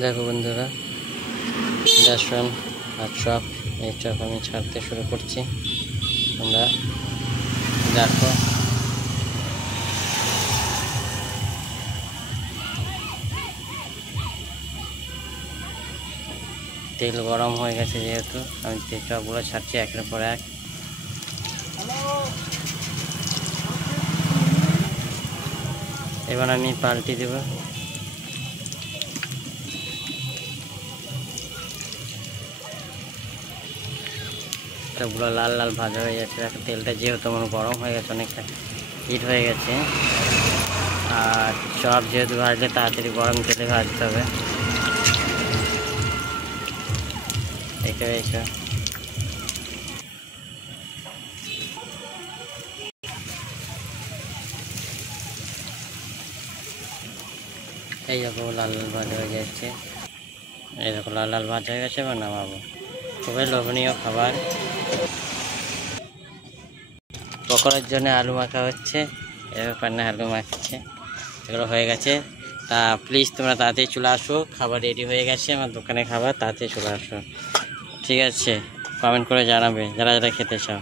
দেখো বন্ধুরা, বেসন আর চপ, এই চপ আমি ছাড়তে শুরু করছি। তোমরা দেখো, তেল গরম হয়ে গেছে যেহেতু আমি চপগুলো ছাড়ছি একের পর এক। এবার আমি পাল্টি দেব। চপগুলো লাল লাল ভাজা হয়ে যাচ্ছে। তেলটা যেহেতু আমার গরম হয়ে গেছে, অনেকটা হিট হয়ে গেছে। আর চপ যেহেতু ভাজলে তাড়াতাড়ি গরম তেলে ভাজতে হবে। দেখতে পেয়েছো? এই দেখো লাল লাল ভাজা হয়ে যাচ্ছে। এই দেখো লাল লাল ভাজা হয়ে গেছে, এবার নামাবো। খুবই লোভনীয় খাবার। পকোড়ার জন্য আলু মাখা হচ্ছে। এবার পান্না আলু মাখছে, এগুলো হয়ে গেছে। তা প্লিজ তোমরা তাড়াতাড়ি চলে আসো, খাবার রেডি হয়ে গেছে আমার দোকানে। খাবার তাড়াতাড়ি চলে আসো, ঠিক আছে? কমেন্ট করে জানাবে যারা যারা খেতে চাও।